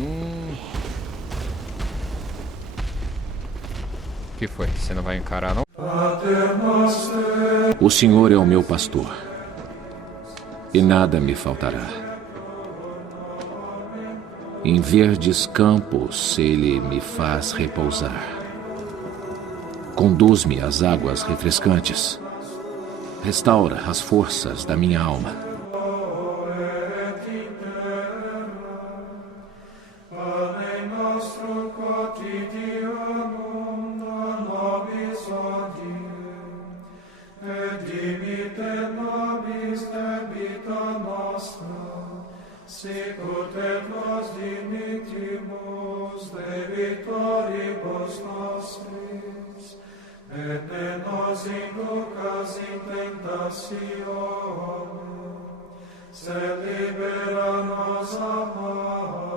O que foi? Você não vai encarar, não? O Senhor é o meu pastor, e nada me faltará. Em verdes campos ele me faz repousar. Conduz-me às águas refrescantes. Restaura as forças da minha alma. Sicut et nos dimittimus de vitoribus nostris, et ne nos inducas in tentationem, sed libera nos a male.